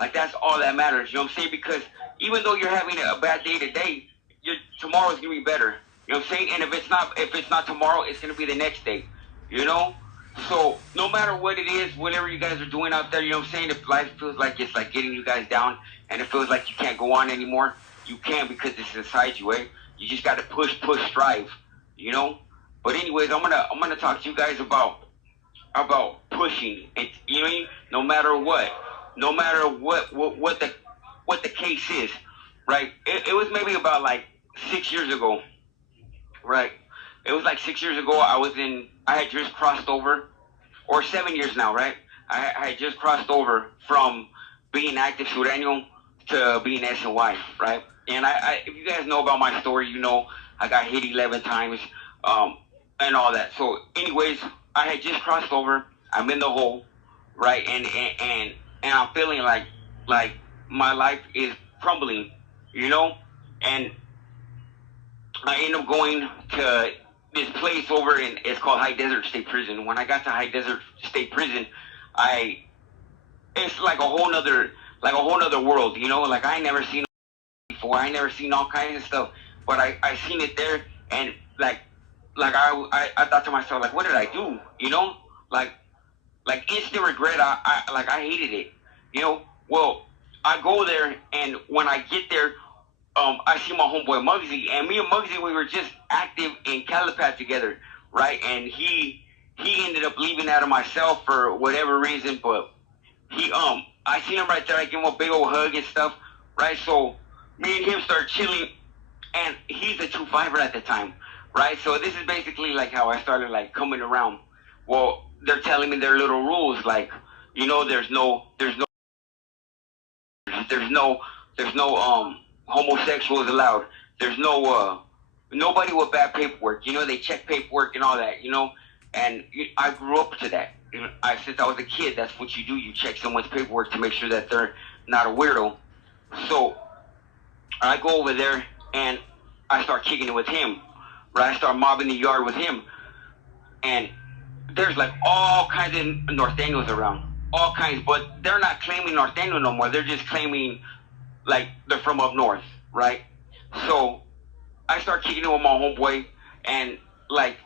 Like, that's all that matters. You know what I'm saying? Because even though you're having a bad day today, tomorrow's gonna be better. You know what I'm saying? And if it's not tomorrow, it's gonna be the next day. You know? So no matter what it is, whatever you guys are doing out there, you know what I'm saying? If life feels like it's like getting you guys down and it feels like you can't go on anymore, you can, because it's inside you, eh? You just gotta push, strive, you know? But anyways, I'm gonna talk to you guys about pushing. And you know, no matter what, what the case is, right? It was maybe about like 6 years ago, right? It was like 6 years ago. I had just crossed over, or 7 years now, right? I had just crossed over from being active Sureño to being SNY, right? And if you guys know about my story, you know I got hit 11 times, and all that. So, anyways, I had just crossed over. I'm in the hole, right? And I'm feeling like my life is crumbling, you know? And I end up going to this place over it's called High Desert State Prison. When I got to High Desert State Prison, it's like a whole nother world, you know? Like, I never seen it before. I never seen all kinds of stuff, but I seen it there, and like I thought to myself, like, what did I do? You know? Like instant regret. I hated it, you know? Well, I go there, and when I get there, I see my homeboy Muggsy, and me and Muggsy, we were just active in Calipat together, right? And he ended up leaving out of my cell for whatever reason, but I seen him right there. I give him a big old hug and stuff, right? So me and him start chilling, and he's a 2-5er at the time, right? So this is basically like how I started like coming around. Well, they're telling me their little rules, like, you know, there's no homosexuals allowed. There's nobody with bad paperwork. You know, they check paperwork and all that, you know. And I grew up to that. Since I was a kid, that's what you do. You check someone's paperwork to make sure that they're not a weirdo. So I go over there and I start kicking it with him, right? I start mobbing the yard with him. And there's like all kinds of Norteños around. All kinds, but they're not claiming Norteño no more. They're just claiming like they're from up north, right? So I start kicking it with my homeboy, and like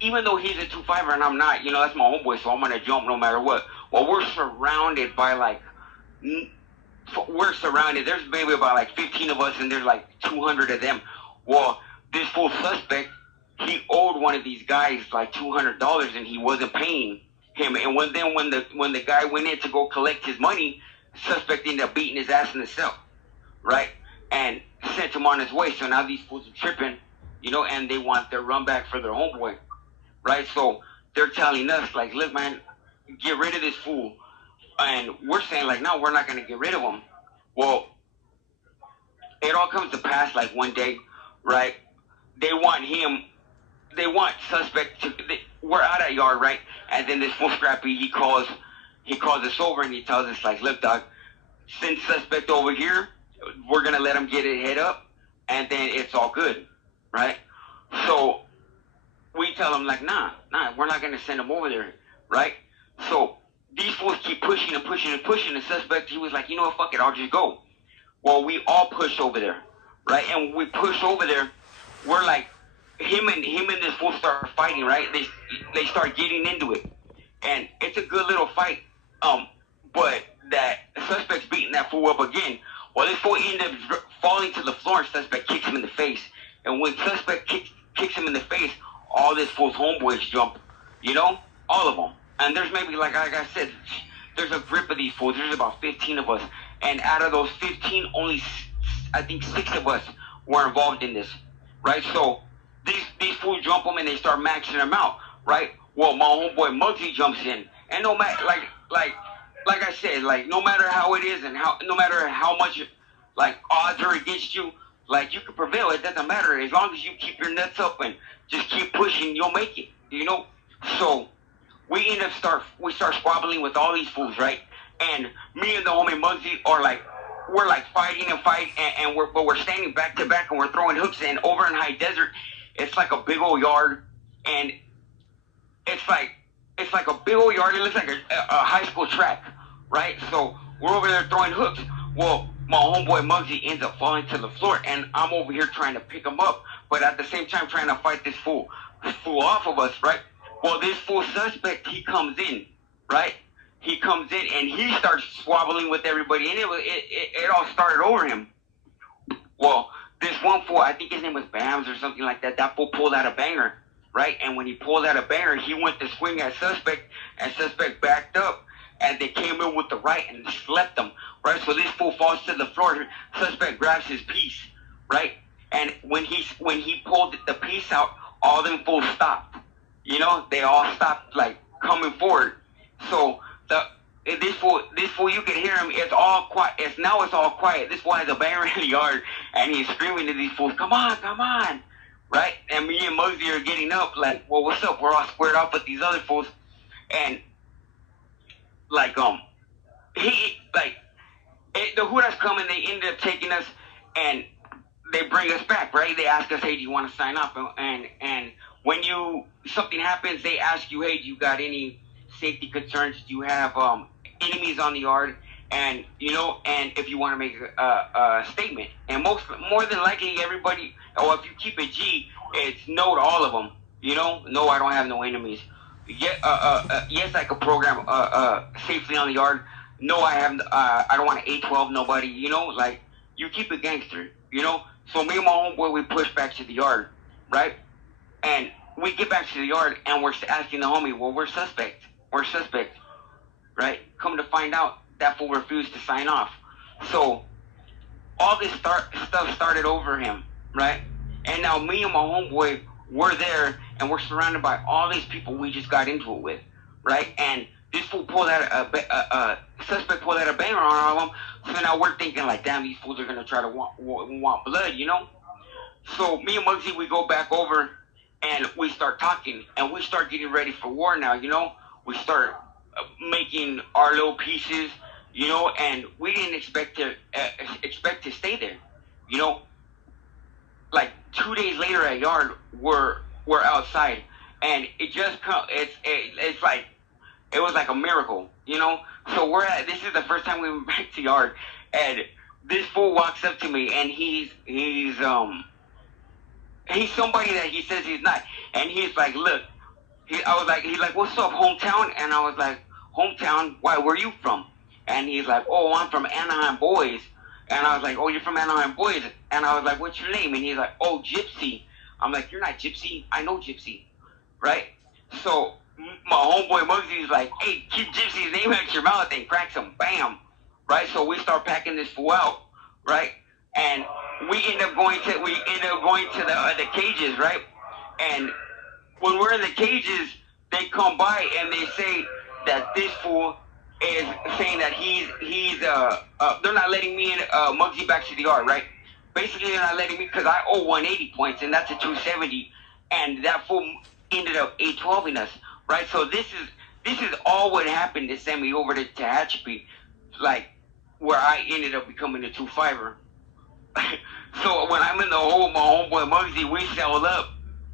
even though he's a 2-5er and I'm not, you know, that's my homeboy, so I'm gonna jump no matter what. Well, we're surrounded by there's maybe about like 15 of us, and there's like 200 of them. Well, this full suspect, he owed one of these guys like $200, and he wasn't paying him. And when the guy went in to go collect his money, suspect ended up beating his ass in the cell, right? And sent him on his way. So now these fools are tripping, you know, and they want their run back for their homeboy, right? So they're telling us, like, look, man, get rid of this fool. And we're saying, like, no, we're not going to get rid of him. Well, it all comes to pass, like, one day, right? They want suspect we're out at yard, right? And then this fool Scrappy, he calls us over, and he tells us, like, look, dog, send suspect over here. We're going to let him get it head up, and then it's all good, right? So we tell him, like, nah, we're not going to send him over there, right? So these fools keep pushing and pushing and pushing. The suspect, he was like, you know what, fuck it, I'll just go. Well, we all push over there, right? And when we push over there, we're like, him and this fool start fighting, right? They start getting into it, and it's a good little fight. But that suspect's beating that fool up again. Well, this fool ended up falling to the floor, and suspect kicks him in the face. And when suspect kicks him in the face, all this fool's homeboys jump, you know, all of them. And there's maybe, like I said, there's a grip of these fools. There's about 15 of us, and out of those 15, only I think 6 of us were involved in this, right? So these fools jump them, and they start maxing them out, right? Well, my homeboy Muggsy jumps in, and no matter like I said, like, no matter how it is, and no matter how much like odds are against you, like, you can prevail. It doesn't matter, as long as you keep your nuts up and just keep pushing, you'll make it, you know. So we start squabbling with all these fools, right? And me and the homie Muggsy we're fighting, and we're standing back to back, and we're throwing hooks. And over in High Desert, it's like a big old yard, and it's like a big old yard. It looks like a high school track, right? So we're over there throwing hooks. Well, my homeboy Muggsy ends up falling to the floor, and I'm over here trying to pick him up, but at the same time trying to fight this fool off of us, right? Well, this fool suspect, he comes in, right? He comes in and he starts squabbling with everybody, and it all started over him. Well, this one fool, I think his name was Bams or something like that. That fool pulled out a banger, right? And when he pulled out a banger, he went to swing at suspect, and suspect backed up, and they came in with the right and slept him, right? So this fool falls to the floor. Suspect grabs his piece, right? And when he pulled the piece out, all them fools stopped. You know, they all stopped like coming forward. So this fool, you can hear him. It's all quiet. It's all quiet. This fool has a banger in the yard, and he's screaming to these fools, "Come on, come on!" Right? And me and Muggsy are getting up, like, "Well, what's up?" We're all squared off with these other fools, and like he like the Hudas come and they ended up taking us, and they bring us back, right? They ask us, "Hey, do you want to sign up?" And when something happens, they ask you, "Hey, do you got any safety concerns? Do you have enemies on the yard?" And and if you want to make a statement, and more than likely, everybody, or if you keep it G, it's no to all of them. No, I don't have no enemies. Yes, I could program safely on the yard. No, I don't want to A12 nobody. Like, you keep it gangster. So me and my homeboy, we push back to the yard, right? And we get back to the yard, and we're asking the homie, "Well, we're suspect. We're suspect." Right? Come to find out, that fool refused to sign off. So all this stuff started over him, right? And now me and my homeboy, we're there, and we're surrounded by all these people we just got into it with, right? And this fool pulled out suspect pulled out a banger on all of them. So now we're thinking like, damn, these fools are gonna try to want blood, So me and Muggsy, we go back over, and we start talking, and we start getting ready for war now. We start making our little pieces, and we didn't expect to stay there. Like 2 days later at yard, we're outside, and it's like it was like a miracle. So this is the first time we went back to yard, and this fool walks up to me, and he's somebody that he says he's not, and he's like, "Look," he's like, "What's up, hometown?" And I was like, "Hometown? Why? Where are you from?" And he's like, "Oh, I'm from Anaheim Boys." And I was like, "Oh, you're from Anaheim Boys?" And I was like, "What's your name?" And he's like, "Oh, Gypsy." I'm like, "You're not Gypsy. I know Gypsy." Right? So my homeboy Muggsy's like, "Hey, keep Gypsy's name out your mouth," and cracks him. Bam. Right? So we start packing this fool out. Right? And we end up going to the cages, right? And when we're in the cages, they come by and they say that this fool is saying that they're not letting me and Muggsy back to the yard, right? Basically, they're not letting me because I owe 180 points, and that's a 270, and that fool ended up 812ing us, right? So this is all what happened to send me over to Tehachapi, like, where I ended up becoming a 2-5er. So when I'm in the hole with my homeboy Muggsy, we settled up,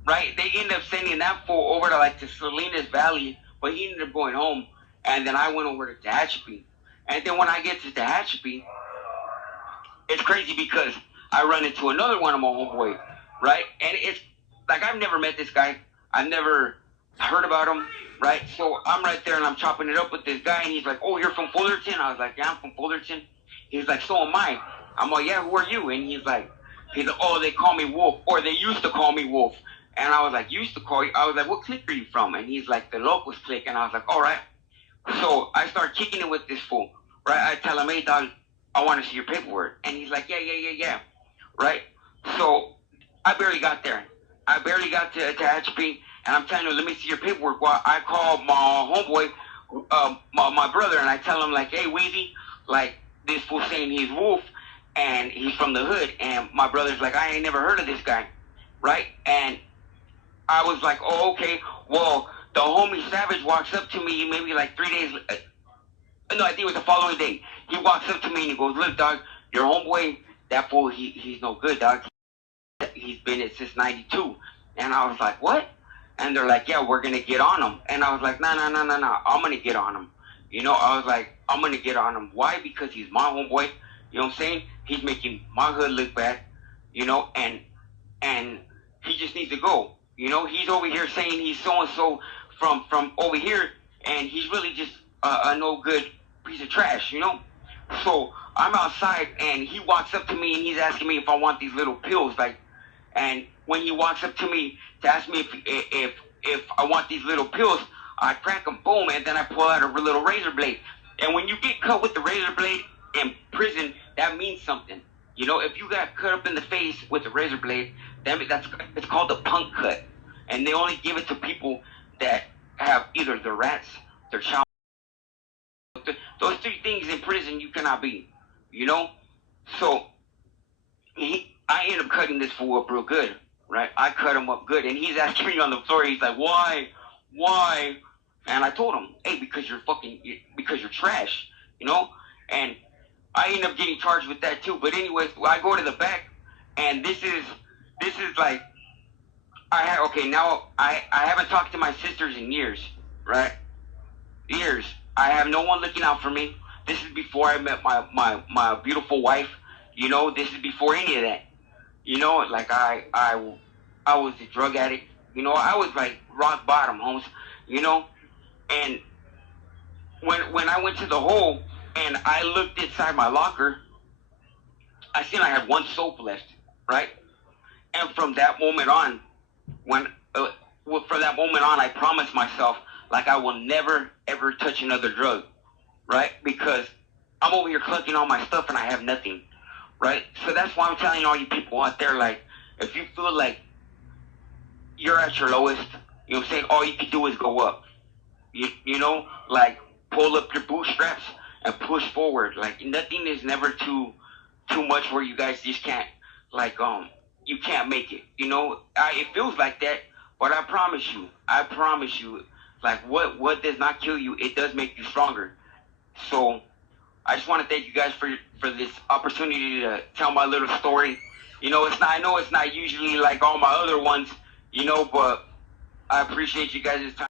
right? They ended up sending that fool over to Salinas Valley, but he ended up going home. And then I went over to Tehachapi. And then when I get to Tehachapi, it's crazy because I run into another one of my homeboy, right? And it's like, I've never met this guy. I've never heard about him, right? So I'm right there and I'm chopping it up with this guy, and he's like, "Oh, you're from Fullerton?" I was like, "Yeah, I'm from Fullerton." He's like, "So am I." I'm like, "Yeah, who are you?" And he's like, "Oh, they call me Wolf, or they used to call me Wolf." And I was like, "Used to call you?" I was like, "What clique are you from?" And he's like, "The Locals clique." And I was like, "All right." So I start kicking it with this fool, right? I tell him, "Hey, dog, I want to see your paperwork." And he's like, "Yeah. Right? So I barely got there. I barely got to Tehachapi, and I'm telling him, "Let me see your paperwork." Well, I call my homeboy, my brother, and I tell him, like, "Hey, Weezy, like, this fool saying he's Wolf, and he's from the hood." And my brother's like, "I ain't never heard of this guy," right? And I was like, "Oh, okay." Well, the homie Savage walks up to me maybe like 3 days. No, I think it was the following day. He walks up to me and he goes, "Look, dog, your homeboy, that fool, he's no good, dog. He's been it since '92." And I was like, "What?" And they're like, "Yeah, we're gonna get on him." And I was like, "No. I'm gonna get on him." You know, I was like, I'm gonna get on him. Why? Because he's my homeboy. You know what I'm saying? He's making my hood look bad. You know, and he just needs to go. You know, he's over here saying he's so and so from over here, and he's really just a no good piece of trash. You know, so I'm outside, and he walks up to me, and he's asking me if I want these little pills, like. And when he walks up to me to ask me if I want these little pills, I crack them, boom, and then I pull out a little razor blade. And when you get cut with the razor blade in prison, that means something. You know, if you got cut up in the face with a razor blade, that's it's called a punk cut, and they only give it to people that have either the rats, their child. Those three things in prison you cannot be. You know, so I end up cutting this fool up real good, right? I cut him up good, and he's asking me on the floor. He's like, why? And I told him, hey, because you're trash, you know. And I end up getting charged with that too. But anyways, I go to the back, and this is like now I haven't talked to my sisters in years, right? Years. I have no one looking out for me. This is before I met my beautiful wife. You know, this is before any of that. You know, like I was a drug addict. You know, I was like rock bottom, Holmes. You know, and when I went to the hole and I looked inside my locker, I seen I had one soap left, right? And from that moment on, when from that moment on, I promised myself like I will never ever touch another drug, right? Because I'm over here collecting all my stuff and I have nothing, right? So that's why I'm telling all you people out there, like, if you feel like you're at your lowest, you know what I'm saying, all you can do is go up. You know, like, pull up your bootstraps and push forward. Like, nothing is never too much where you guys just can't, like, you can't make it. You know, it feels like that, but I promise you, like, what does not kill you, it does make you stronger. So I just want to thank you guys for this opportunity to tell my little story. You know, I know it's not usually like all my other ones, you know, but I appreciate you guys' time.